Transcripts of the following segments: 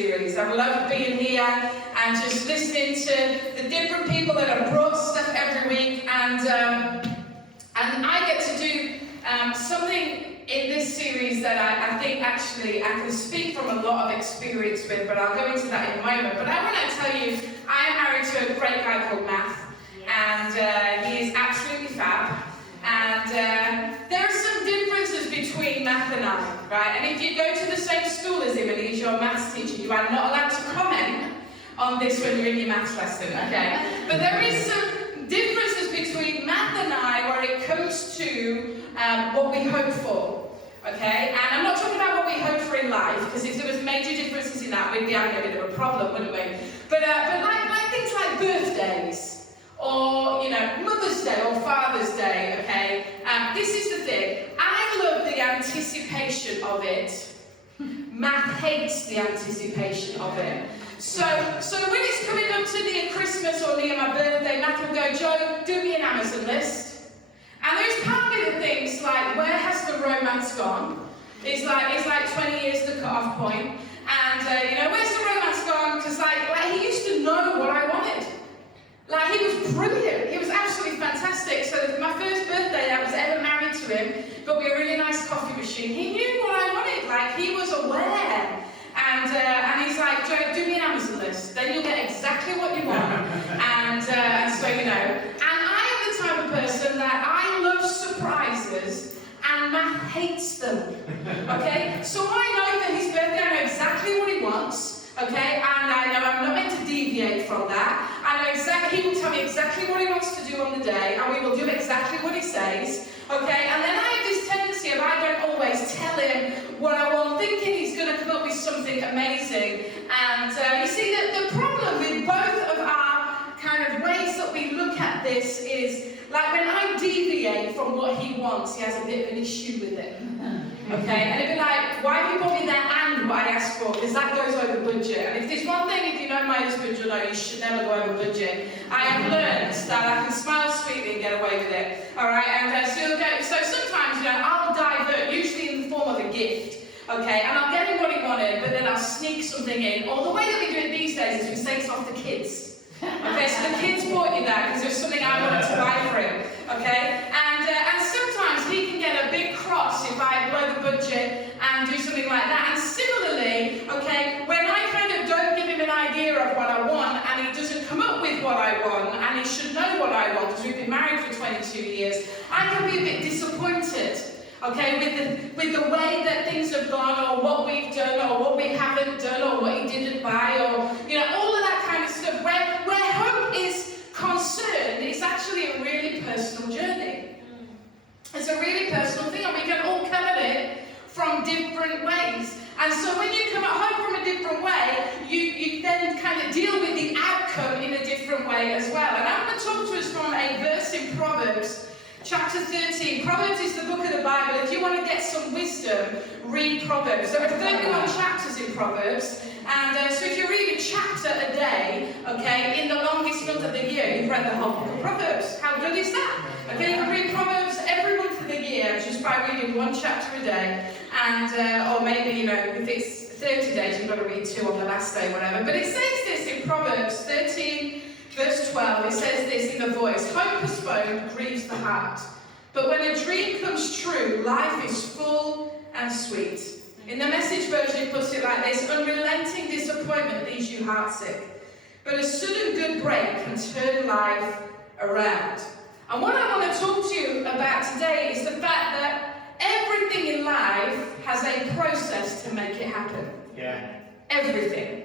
series. I've loved being here and just listening to the different people that have brought stuff every week, and I get to do something in this series that I think actually I can speak from a lot of experience with, but I'll go into that in a moment. But I want to tell you, I am married to a great guy called Matt, and he is absolutely fab. And there are some differences between Matt and I, right? And if you go to the same school as him and he's your maths teacher, you are not allowed to comment on this when you're in your maths lesson, okay? But there is some differences between Matt and I where it comes to what we hope for, okay? And I'm not talking about what we hope for in life, because if there was major differences in that, we'd be having a bit of a problem, wouldn't we? But like things like birthdays, or, you know, Mother's Day or Father's Day, okay? This is the thing. I love the anticipation of it. Matt hates the anticipation of it. So when it's coming up to near Christmas or near my birthday, Matt will go, Joe, do me an Amazon list. And there's part of me that thinks, like, where has the romance gone? It's like 20 years the cut-off point. And, you know, where's the romance gone? Because, like he used to know what I wanted. Like, he was brilliant. He was absolutely fantastic. So my first birthday, I was ever married to him, got me a really nice coffee machine. He knew what I wanted. Like, he was aware. And he's like, Joe, do me an Amazon list. Then you'll get exactly what you want. And so, you know. And I am the type of person that I love surprises, and Matt hates them. Okay? So I know for his birthday, I know exactly what he wants. Okay? And I know I'm not meant to deviate from that. I know exactly, he will tell me exactly what he wants to do on the day, and we will do exactly what he says. Okay? And then I have this tendency of I don't always tell him what I want, thinking he's going to come up with something amazing. And you see, that the problem with both of our kind of ways that we look at this is, like, when I deviate from what he wants, he has a bit of an issue with it. Okay? And it'd be like, why have you brought me that and what I asked for? Because that goes over budget. And if there's one thing, if you know my husband, you'll know you should never go over budget. I have learned that I can smile sweetly and get away with it. Alright? And so sometimes, you know, I'll divert, usually in the form of a gift. Okay, and I'll get him what he wanted, but then I'll sneak something in. Or the way that we do it these days is we say it's off the kids. Okay, so the kids bought you that because there's something I wanted to buy for him. Okay, and sometimes he can get a big cross if I blow the budget and do something like that. And similarly, okay, when I kind of don't give him an idea of what I want and he doesn't come up with what I want, and he should know what I want because we've been married for 22 years, I can be a bit disappointed. Okay, with the way that things have gone, or what we've done, or what we haven't done, or what he didn't buy, or, you know, all of that kind of stuff. Where hope is concerned, it's actually a really personal journey. It's a really personal thing, and we can all come at it from different ways. And so when you come at hope from a different way, you then kind of deal with the outcome in a different way as well. And I'm going to talk to us from a verse in Proverbs, chapter 13. Proverbs is the book of the Bible. If you want to get some wisdom, read Proverbs. There are 31 chapters in Proverbs. And so if you read a chapter a day, okay, in the longest month of the year, you've read the whole book of Proverbs. How good is that? Okay, you can read Proverbs every month of the year just by reading one chapter a day. And, or maybe, you know, if it's 30 days, you've got to read 2 on the last day, whatever. But it says this in Proverbs 13, verse 12, it says this in the voice: hope postponed grieves the heart, but when a dream comes true, life is full and sweet. In the Message version, it puts it like this: unrelenting disappointment leaves you heartsick, but a sudden good break can turn life around. And what I want to talk to you about today is the fact that everything in life has a process to make it happen. Yeah. Everything.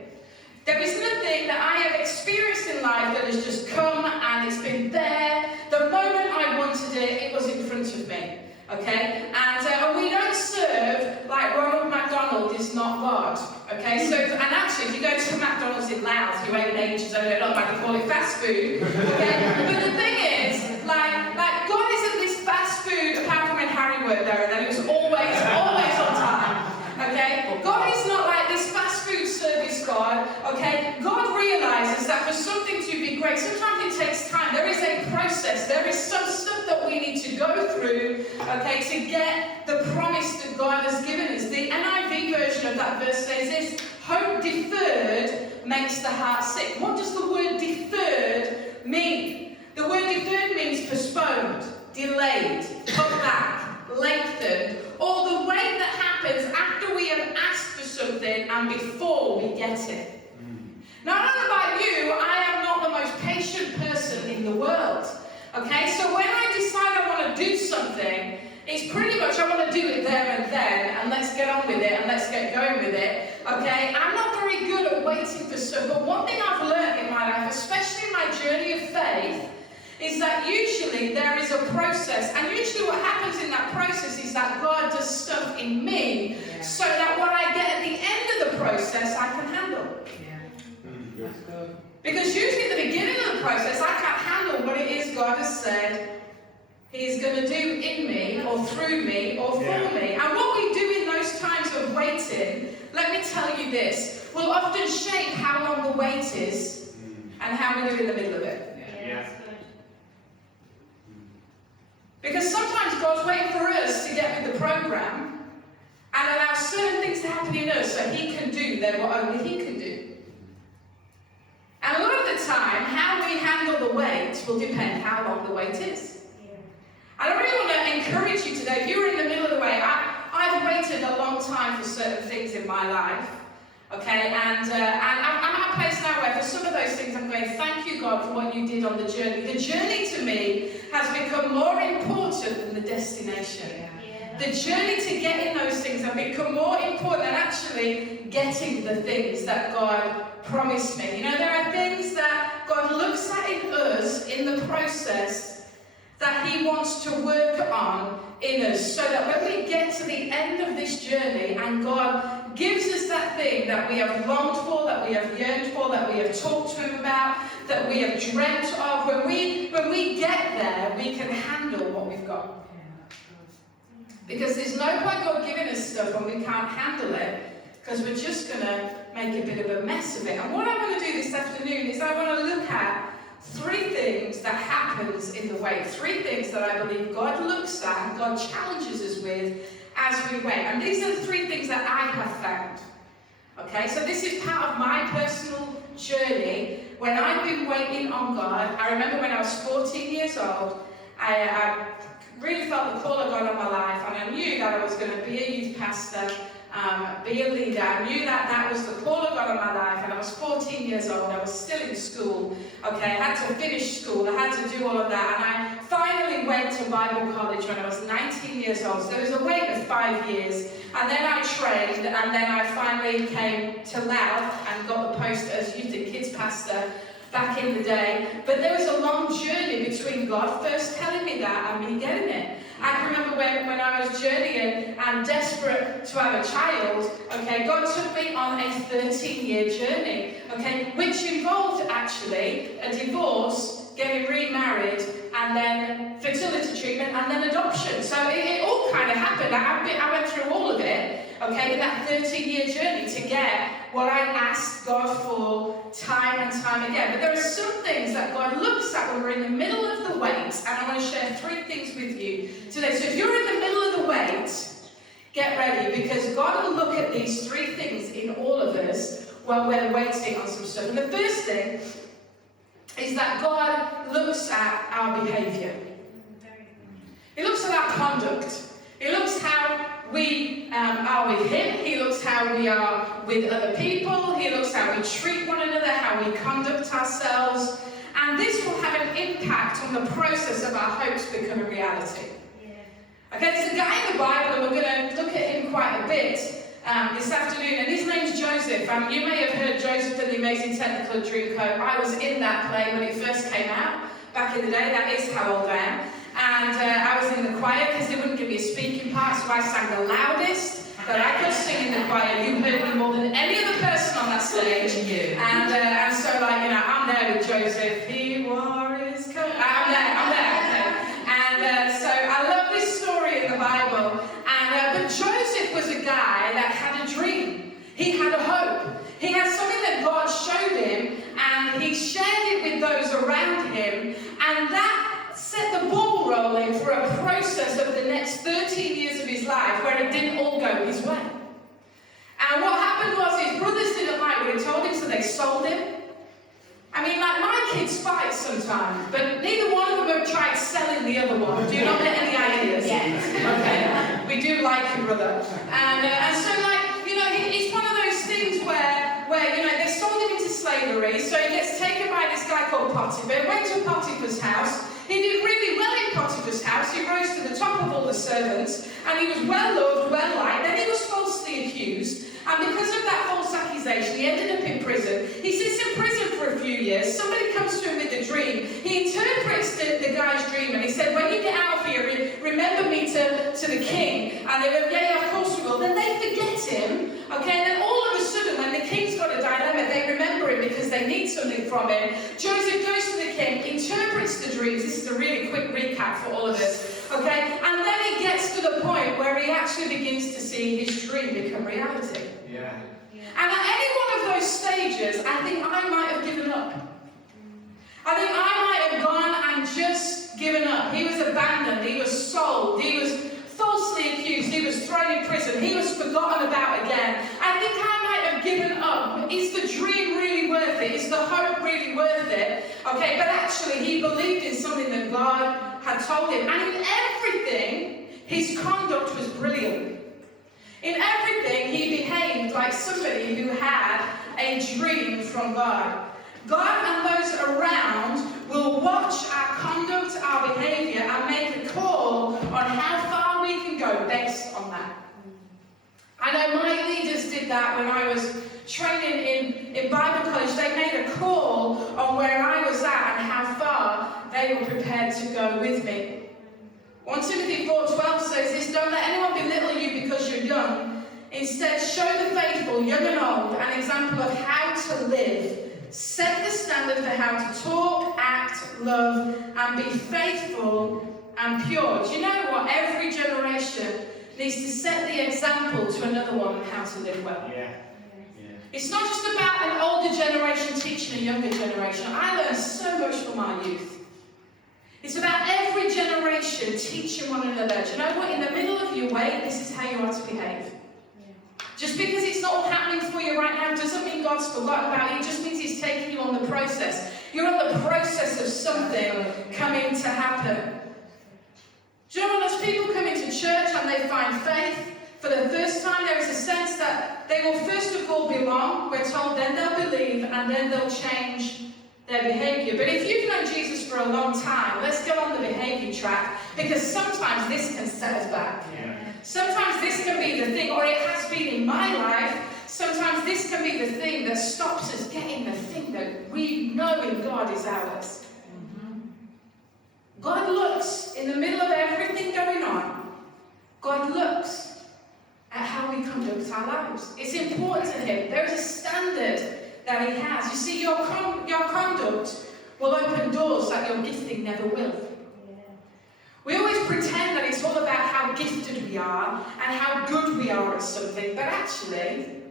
There is nothing that I have experienced in life that has just come and it's been there. The moment I wanted it, it was in front of me. Okay? And we don't serve like Ronald McDonald is not God. Okay? So, and actually, if you go to McDonald's in Laos, you ain't ages, I don't know why they call it fast food. Okay? But the thing is, like God isn't this fast food, apart from when Harry worked there, and then it was always on time. Okay? God is not like this fast food service God. Okay? God realizes that for something to be great, sometimes it takes time. There is a process. There is some stuff that we need to go through, okay, to get the promise that God has given us. The NIV version of that verse says this: Hope deferred makes the heart sick. What does the word deferred mean? The word deferred means postponed, delayed, put back, lengthened, or the wait that happens after we have asked for something and before we get it. Now, I don't know about you, I am not the most patient person in the world. Okay, so when I decide I want to do something, it's pretty much I want to do it there and then, and let's get on with it, and let's get going with it. Okay, I'm not very good at waiting for stuff, but one thing I've learned in my life, especially in my journey of faith, is that usually there is a process, and usually what happens in that process is that God does stuff in me, so that what I get at the end of the process, I can handle. Because usually at the beginning of the process, I can't handle what it is God has said He's going to do in me, or through me, or for me. And what we do in those times of waiting, let me tell you this, will often shape how long the wait is and how we do in the middle of it. Yeah. Because sometimes God's waiting for us to get with the program and allow certain things to happen in us so He can do then what only He can do. And a lot of the time, how we handle the wait will depend how long the wait is. And I really want to encourage you today, if you're in the middle of the way, I've waited a long time for certain things in my life, okay, and I'm at a place now where for some of those things I'm going, thank you God for what you did on the journey. The journey to me has become more important than the destination. The journey to getting those things have become more important than actually getting the things that God promised me. You know, there are things that God looks at in us in the process that He wants to work on in us, so that when we get to the end of this journey and God gives us that thing that we have longed for, that we have yearned for, that we have talked to Him about, that we have dreamt of, when we get there, we can handle what we've got. Because there's no point God giving us stuff when we can't handle it, because we're just going to make a bit of a mess of it. And what I want to do this afternoon is I want to look at 3 things that happens in the wait. 3 things that I believe God looks at and God challenges us with as we wait. And these are the 3 things that I have found. Okay, so this is part of my personal journey when I've been waiting on God. I remember when I was 14 years old, I really felt the call of God on my life, and I knew that I was going to be a youth pastor, be a leader. I knew that that was the call of God on my life, and I was 14 years old. I was still in school. Okay, I had to finish school. I had to do all of that, and I finally went to Bible college when I was 19 years old. So there was a wait of 5 years, and then I trained, and then I finally came to Louth and got the post as youth and kids pastor back in the day. But there was a long journey between God first telling me that and me getting it. I can remember when I was journeying and desperate to have a child, okay, God took me on a 13-year journey, okay, which involved actually a divorce, getting remarried, and then fertility treatment, and then adoption. So it all kind of happened. I went through all of it, okay, in that 13-year journey to get what I asked God for time and time again. But there are some things that God looks at when we're in the middle of the wait, and I want to share 3 things with you today. So if you're in the middle of the wait, get ready, because God will look at these 3 things in all of us while we're waiting on some stuff. And the first thing is that God looks at our behaviour. He looks at our conduct. He looks how we are with Him. He looks how we are with other people. He looks how we treat one another, how we conduct ourselves. And this will have an impact on the process of our hopes become a reality. Okay, there's a guy in the Bible, and we're going to look at him quite a bit this afternoon, and his name's Joseph. You may have heard Joseph and the Amazing Technicolor Dreamcoat. I was in that play when it first came out back in the day. That is how old I am. And I was in the choir because they wouldn't give me a speaking part, so I sang the loudest that I could sing in the choir. You heard me more than any other person on that stage. And so, like, you know, I'm there with Joseph. He wore his coat. I'm there. Okay. And so I love this story in the Bible. And but Joseph was a guy that had a dream. He had a hope. He had something that God showed him, and he shared it with those around him, and that set the ball rolling for a process of the next 13 years of his life where it didn't all go his way. And what happened was his brothers fight sometimes, but neither one of them have tried selling the other one. Do you not get any ideas? Yes. Okay. We do like you, brother. And so, like, you know, it's one of those things where you know, they sold him into slavery, so he gets taken by this guy called Potiphar, went to Potiphar's house. He did really well in Potiphar's house. He rose to the top of all the servants, and he was well loved, well liked. Then he was falsely accused, and because of that false accusation, he ended up in prison. He sits in prison for a few years. Somebody comes to him with a dream. He interprets the guy's dream, and he said, when you get out of here, remember me to the king. And they go, yeah, of course we will. Then they forget him, okay? And then all of a sudden, when the king's got a dilemma, they remember him because they need something from him. Joseph goes to the king, interprets the dreams. This is a really quick recap for all of us, okay? And then he gets to the point where he actually begins to see his dream become reality. Yeah. And at any one of those stages, I think I might have given up. I think I might have gone and just given up. He was abandoned, he was sold, he was falsely accused, he was thrown in prison, he was forgotten about again. I think I might have given up. Is the dream really worth it? Is the hope really worth it? Okay, but actually he believed in something that God had told him. And in everything, his conduct was brilliant. In everything, he behaved like somebody who had a dream from God. God and those around will watch our conduct, our behaviour, and make a call on how far we can go based on that. I know my leaders did that when I was training in Bible college. They made a call on where I was at and how far they were prepared to go with me. 1 Timothy 4:12 says this, don't let anyone belittle you because you're young. Instead, show the faithful, young and old, an example of how to live. Set the standard for how to talk, act, love, and be faithful and pure. Do you know what? Every generation needs to set the example to another one on how to live well. Yeah. It's not just about an older generation teaching a younger generation. I learned so much from our youth. It's about every generation teaching one another. Do you know what? In the middle of your way, this is how you are to behave. Just because it's not all happening for you right now doesn't mean God's forgotten about you. It just means He's taking you on the process. You're on the process of something coming to happen. Do you know when those people come into church and they find faith for the first time, there is a sense that they will first of all belong. We're told then they'll believe and then they'll change their behaviour. But if you've known Jesus for a long time, let's go on the behaviour track, because sometimes this can set us back. Yeah. Sometimes this can be the thing, or it has been in my life, sometimes this can be the thing that stops us getting the thing that we know in God is ours. God looks in the middle of everything going on. God looks at how we conduct our lives. It's important to Him. There is a standard that He has. You see, your conduct will open doors that your gifting never will. We always pretend that it's all about how gifted we are and how good we are at something, but actually,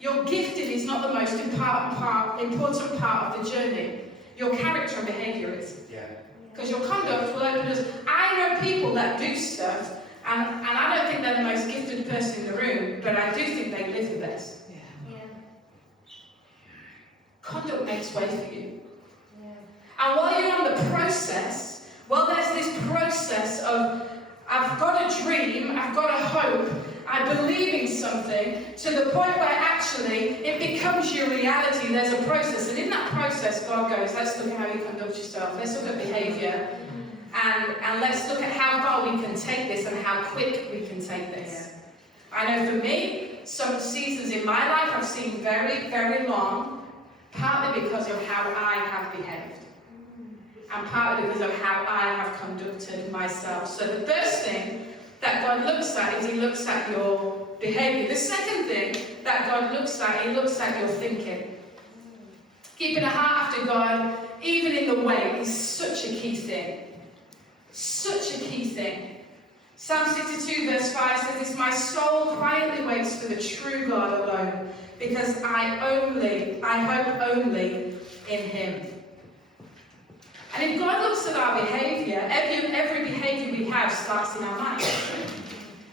your gifting is not the most important part of the journey. Your character and behaviour is. Yeah. Because your conduct will open doors. I know people that do stuff, and I don't think they're the most gifted person in the room, but I do think they live the best. Conduct makes way for you. And while you're on the process, well, there's this process of, I've got a dream, I've got a hope, I believe in something, to the point where actually it becomes your reality. There's a process, and in that process, God goes, let's look at how you conduct yourself, let's look at behaviour, and let's look at how far we can take this and how quick we can take this. I know for me, some seasons in my life I've seen very, very long, partly because of how I have behaved. And partly because of how I have conducted myself. So the first thing that God looks at is He looks at your behaviour. The second thing that God looks at, He looks at your thinking. Keeping a heart after God, even in the way, is such a key thing. Such a key thing. Psalm 62 verse 5 says this, my soul quietly waits for the true God alone, because I hope only in Him. And if God looks at our behaviour, every behaviour we have starts in our mind.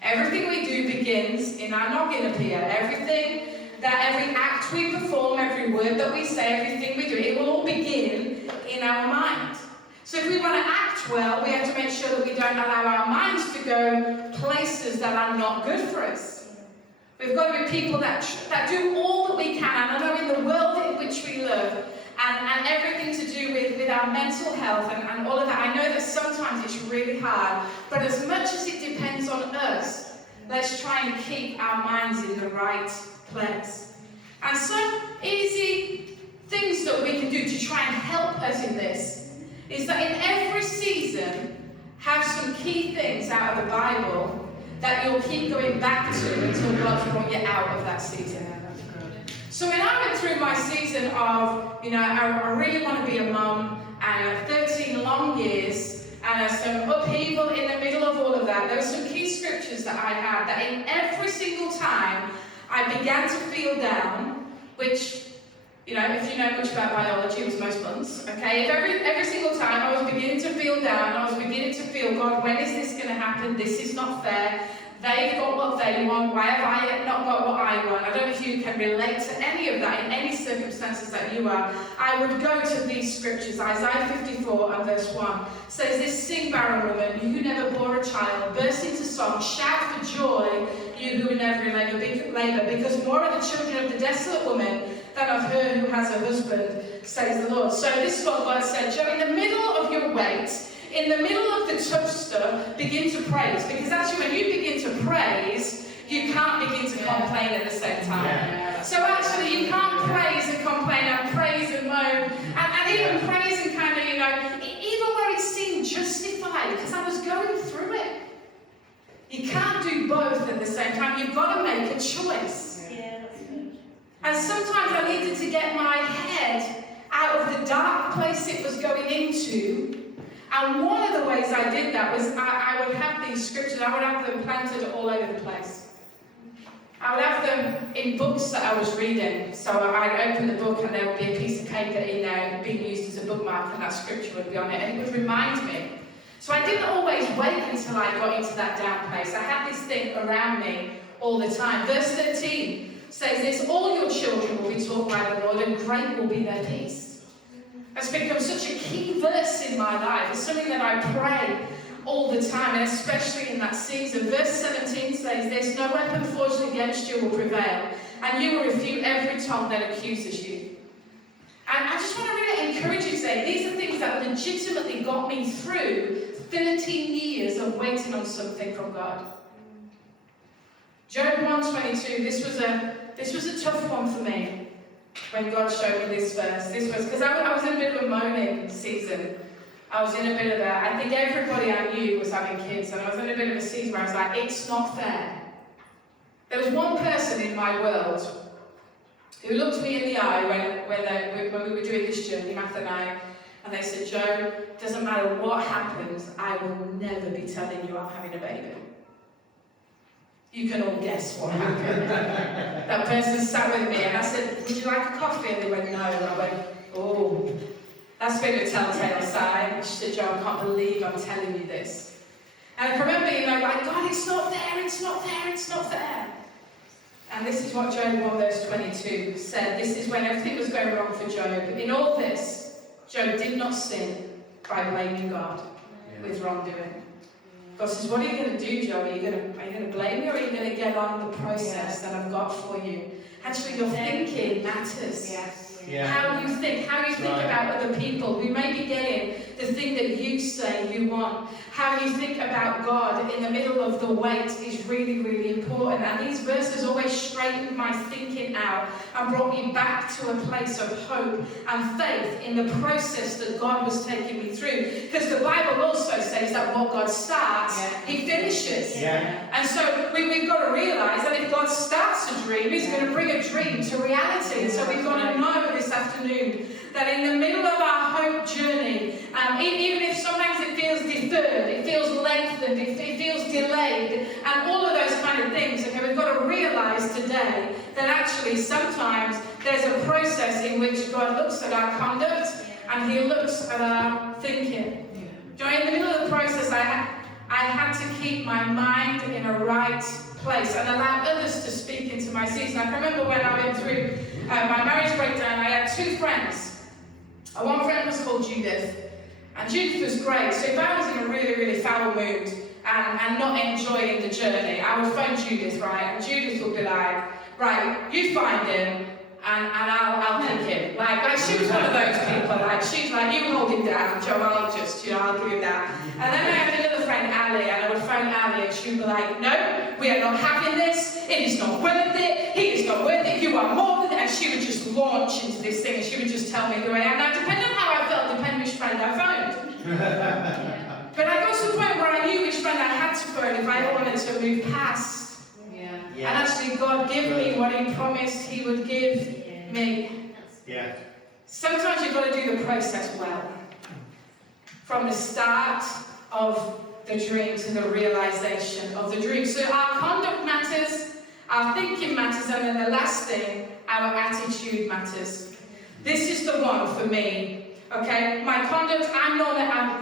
Everything we do begins in our noggin up here. Every act we perform, every word that we say, everything we do, it will all begin in our mind. So if we want to act well, we have to make sure that we don't allow our minds to go places that are not good for us. We've got to be people that do all that we can. And I know in the world in which we live, and everything to do with our mental health and all of that, I know that sometimes it's really hard, but as much as it depends on us, let's try and keep our minds in the right place. And some easy things that we can do to try and help us in this is that in every season, have some key things out of the Bible that you'll keep going back to until God's brought you out of that season. So when I went through my season of, I really want to be a mum, and 13 long years, and some upheaval in the middle of all of that, there were some key scriptures that I had that in every single time I began to feel down, which, if you know much about biology, it was most months, okay? If every single time I was beginning to feel down, I was beginning to feel, God, when is this going to happen? This is not fair. They've got what they want. Why have I not got what I want? I don't know if you can relate to any of that in any circumstances that you are. I would go to these scriptures. Isaiah 54 and verse 1 says this, sing barren woman, you who never bore a child, burst into song, shout for joy, you who never labor, because more are the children of the desolate woman than of her who has a husband, says the Lord. So this is what God said, Joe, in the middle of your weight, in the middle of the tough stuff, begin to praise. Because actually when you begin to praise, you can't begin to complain at the same time. Yeah. So actually you can't praise and complain and praise and moan. And even praise and kind of, even where it seemed justified, because I was going through it. You can't do both at the same time. You've got to make a choice. Yeah, that's good. And sometimes I needed to get my head out of the dark place it was going into. And one of the ways I did that was I would have these scriptures, I would have them planted all over the place. I would have them in books that I was reading. So I'd open the book and there would be a piece of paper in there being used as a bookmark, and that scripture would be on it, and it would remind me. So I didn't always wait until I got into that down place. I had this thing around me all the time. Verse 13 says this, all your children will be taught by the Lord, and great will be their peace. It's become such a key verse in my life. It's something that I pray all the time, and especially in that season. Verse 17 says this, no weapon forged against you will prevail, and you will refute every tongue that accuses you. And I just want to really encourage you to say, these are things that legitimately got me through 13 years of waiting on something from God. Job 1:22, this was a tough one for me. When God showed me this verse, this was because I was in a bit of a moaning season. I was in a bit of I think everybody I knew was having kids, and I was in a bit of a season where I was like, it's not fair. There was one person in my world who looked me in the eye when we were doing this journey, Matt and I, and they said, Joe, doesn't matter what happens, I will never be telling you I'm having a baby. You can all guess what happened. That person sat with me and I said, would you like a coffee? And they went, no. And I went, oh, that's been a telltale sign. She said, Joe, I can't believe I'm telling you this. And I can remember, like, God, it's not fair, it's not fair, it's not fair. And this is what Job 1 verse 22 said. This is when everything was going wrong for Job. In all this, Job did not sin by blaming God with wrongdoing. God says, what are you going to do, Joe? Are you going to blame me, or are you going to get on the process that I've got for you? Actually, your thinking matters. Yeah. How you think about other people who may be getting the thing that you say you want. How you think about God in the middle of the wait is really, really important. And these verses always straightened my thinking out and brought me back to a place of hope and faith in the process that God was taking me through. Because the Bible also says that what God starts, He finishes. Yeah. And so we've got to realize that if God starts a dream, He's going to bring a dream to reality. And so we've got to know this afternoon that in the middle of our hope journey, even if sometimes it feels deferred, it feels lengthened, it feels delayed, and all of those kind of things, okay, we've got to realize today that actually sometimes there's a process in which God looks at our conduct and He looks at our thinking. During the middle of the process, I had to keep my mind in a right place and allow others to speak into my season. I can remember when I went through my marriage breakdown, I had two friends One friend was called Judith, and Judith was great. So if I was in a really, really foul mood and not enjoying the journey, I would phone Judith, right? And Judith would be like, right, you find him, and I'll pick him. Like she was one of those people. Like she's like, you hold him down, Joe. I'll just, I'll give him that. And then I had another friend, Ali, and I would phone Ali, and she would be like, no, we are not having this. It is not worth it. He is not worth it. You are more than. And she would just launch into this thing, and she would just tell me who I am. Now, depending on how I felt, depending which friend I phoned. But I got to the point where I knew which friend I had to phone if I wanted to move past. And actually, God gave me what He promised He would give me. Yeah. Sometimes you've got to do the process well. From the start of the dream to the realization of the dream. So our conduct matters, our thinking matters, and then the last thing, our attitude matters. This is the one for me. Okay? My conduct, I'm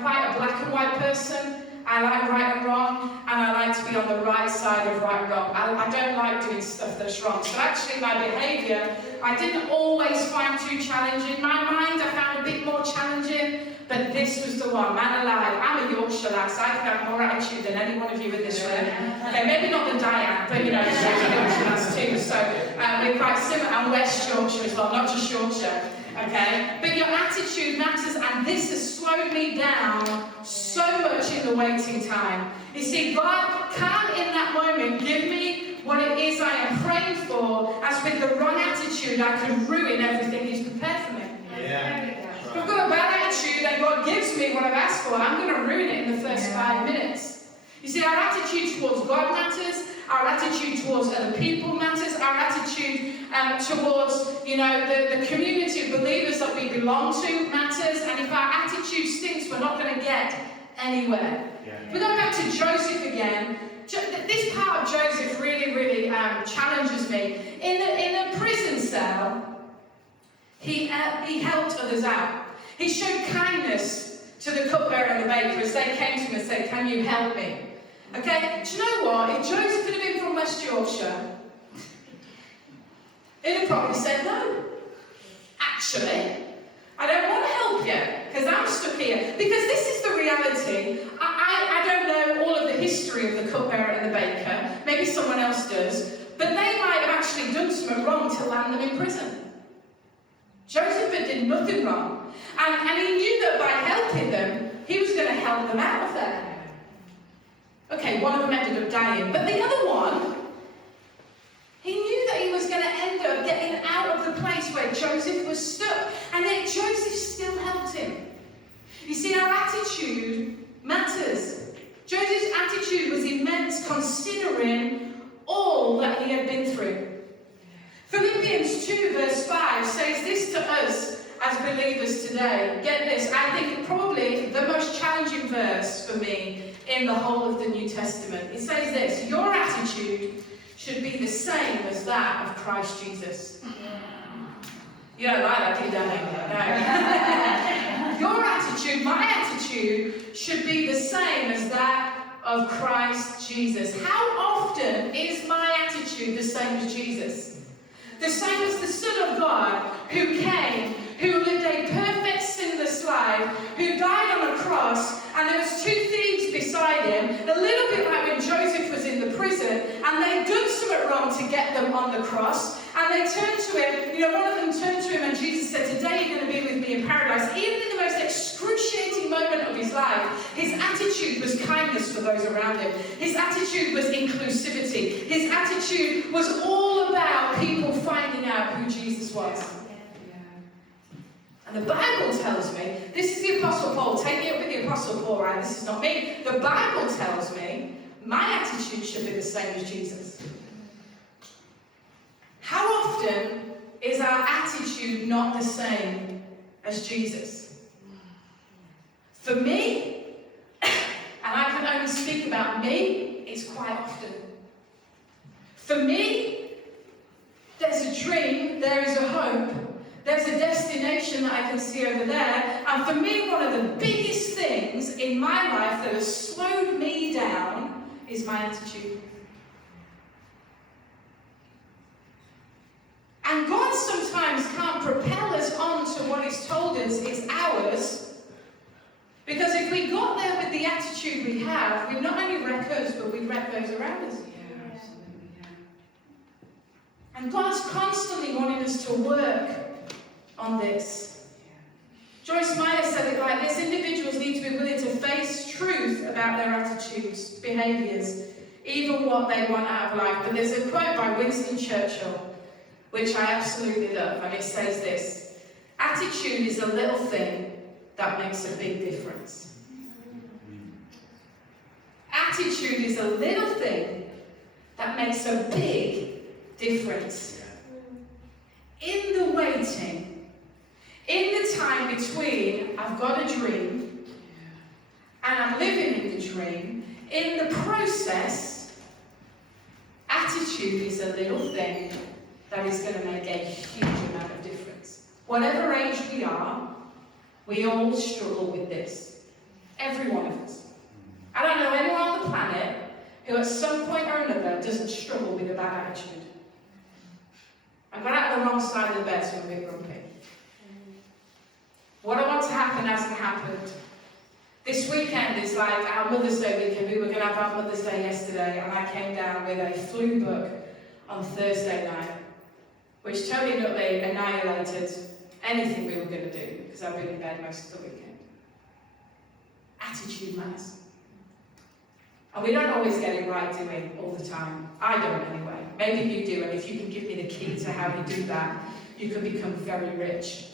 quite a black and white person. I like right and wrong, and I like to be on the right side of right and wrong. I don't like doing stuff that's wrong. So actually my behaviour, I didn't always find too challenging. My mind I found a bit more challenging, but this was the one. Man alive, I'm a Yorkshire lass. I could have more attitude than any one of you in this room. Okay, maybe not the Diane, but she's a Yorkshire lass too. So we're quite similar, and West Yorkshire as well, not just Yorkshire. Okay, but your attitude matters, and this has slowed me down so much in the waiting time. You see, God can in that moment give me what it is I am praying for, as with the wrong attitude I could ruin everything He's prepared for me. If I've got a bad attitude and God gives me what I've asked for, I'm going to ruin it in the first 5 minutes. You see, our attitude towards God matters, our attitude towards other people matters, our attitude towards, the community of believers that we belong to matters, and if our attitude stinks, we're not going to get anywhere. We're going back to Joseph again. This part of Joseph really, really challenges me. In a prison cell, he helped others out. He showed kindness to the cupbearer and the baker as they came to him and said, can you help me? Okay, do you know what? If Joseph had been from West Yorkshire, he'd have probably said no. Actually, I don't want to help you because I'm stuck here. Because this is the reality. I don't know all of the history of the cupbearer and the baker. Maybe someone else does. But they might have actually done something wrong to land them in prison. Joseph did nothing wrong. And he knew that by helping them, he was going to help them out of there. Okay, one of them ended up dying. But the other one, he knew that he was going to end up getting out of the place where Joseph was stuck. And yet Joseph still helped him. You see, our attitude matters. Joseph's attitude was immense considering all that he had been through. Philippians 2 verse 5 says this to us as believers today. Get this, I think probably the most challenging verse for me in the whole of the New Testament. It says this, your attitude should be the same as that of Christ Jesus. You don't like that, do you, Danny? No. Your attitude, my attitude, should be the same as that of Christ Jesus. How often is my attitude the same as Jesus? The same as the Son of God who came, who lived a perfect sinless life, who died on a cross, and there was 2 thieves beside him, a little bit like when Joseph was in the prison, and they'd done something wrong to get them on the cross, and they turned to him, one of them turned to him, and Jesus said, today you're going to be with me in paradise. Even in the most excruciating moment of his life, his attitude was kindness for those around him. His attitude was inclusivity. His attitude was all about people finding out who Jesus was. And the Bible tells me, this is the Apostle Paul, take it up with the Apostle Paul, right? This is not me. The Bible tells me my attitude should be the same as Jesus. How often is our attitude not the same as Jesus? For me, and I can only speak about me, it's quite often. For me, there's a dream, there is a hope, there's a destination that I can see over there. And for me, one of the biggest things in my life that has slowed me down is my attitude. And God sometimes can't propel us on to what He's told us. It's around us. Yeah, absolutely, yeah. And God's constantly wanting us to work on this. Joyce Meyer said it like this: individuals need to be willing to face truth about their attitudes, behaviours, even what they want out of life. But there's a quote by Winston Churchill, which I absolutely love, and it says this: attitude is a little thing that makes a big difference. Attitude is a little thing that makes a big difference. In the waiting, in the time between I've got a dream and I'm living in the dream, in the process, attitude is a little thing that is going to make a huge amount of difference. Whatever age we are, we all struggle with this. Every one of us. I don't know anyone on the planet who at some point or another doesn't struggle with a bad attitude. I got out of the wrong side of the bed, so I'm a bit grumpy. What I want to happen hasn't happened. This weekend is like our Mother's Day weekend. We were going to have our Mother's Day yesterday, and I came down with a flu bug on Thursday night, which totally and utterly annihilated anything we were going to do, because I've been in bed most of the weekend. Attitude matters. And we don't always get it right, do we, all the time? I don't anyway. Maybe you do, and if you can give me the key to how you do that, you can become very rich.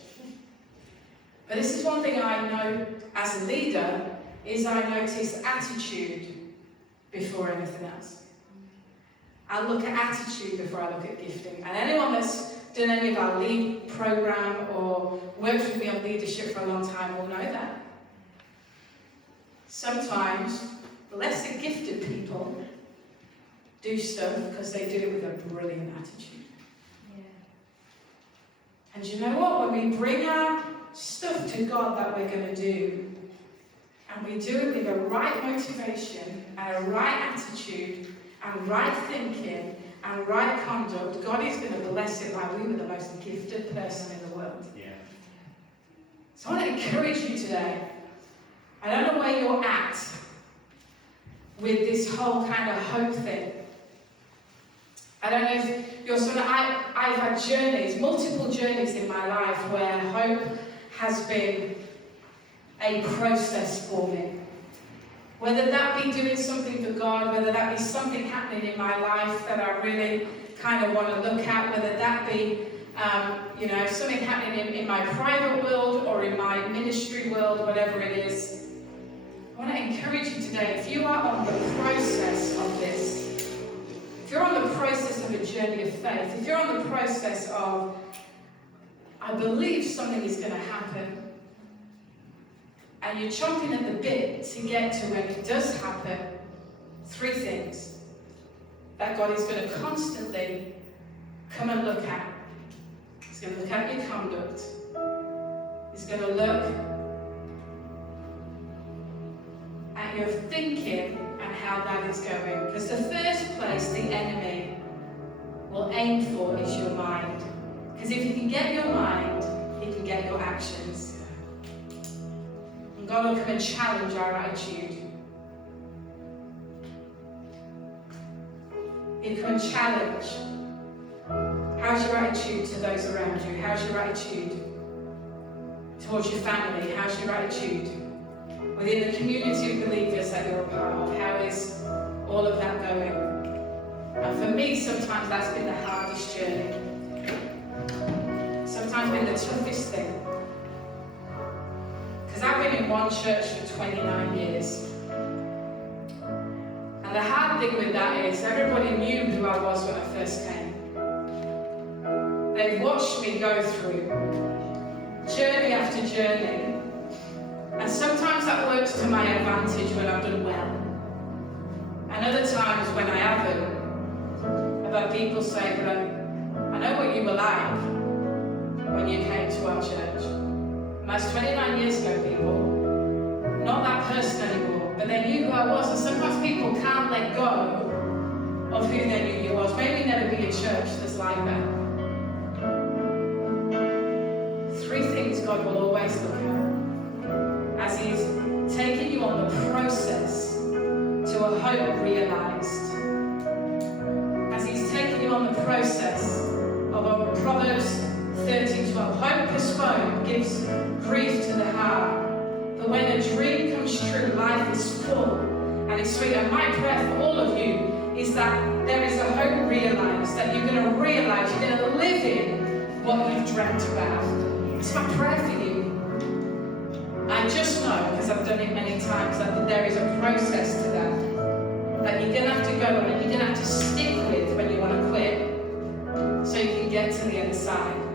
But this is one thing I know as a leader, is I notice attitude before anything else. I look at attitude before I look at gifting. And anyone that's done any of our lead program or worked with me on leadership for a long time will know that. Sometimes lesser gifted people do stuff because they do it with a brilliant attitude. Yeah. And you know what? When we bring our stuff to God that we're going to do, and we do it with the right motivation and a right attitude and right thinking and right conduct, God is going to bless it like we were the most gifted person in the world. Yeah. So I want to encourage you today. I don't know where you're at with this whole kind of hope thing. I don't know if you're sort of, I've had journeys, multiple journeys in my life where hope has been a process for me. Whether that be doing something for God, whether that be something happening in my life that I really kind of want to look at, whether that be something happening in my private world or in my ministry world, whatever it is. I want to encourage you today, if you are on the process of this, if you're on the process of a journey of faith, if you're on the process of, I believe something is going to happen, and you're chomping at the bit to get to when it does happen, three things that God is going to constantly come and look at. He's going to look at your conduct. He's going to look at your thinking and how that is going. Because the first place the enemy will aim for is your mind. Because if he can get your mind, he can get your actions. And God will come and challenge our attitude. He'll come and challenge. How's your attitude to those around you? How's your attitude towards your family? How's your attitude within the community of believers that you're a part of? How is all of that going? And for me, sometimes that's been the hardest journey. Sometimes been the toughest thing. Because I've been in one church for 29 years. And the hard thing with that is everybody knew who I was when I first came. They've watched me go through journey after journey. And sometimes that works to my advantage when I've done well. And other times when I haven't, I've had people say, but I know what you were like when you came to our church. And that's 29 years ago, people. Not that person anymore, but they knew who I was. And sometimes people can't let go of who they knew you was. Maybe never be a church that's like that. Three things God will always look at as He's taking you on the process to a hope realised. process. Although Proverbs 13:12, hope postponed gives grief to the heart. But when a dream comes true, life is full and it's sweet. And my prayer for all of you is that there is a hope realized, that you're going to realize, you're going to live in what you've dreamt about. It's my prayer for you. I just know, because I've done it many times, that there is a process to that you're going to have to go on and you're going to have to stick with when you want to quit, so you can get to the other side.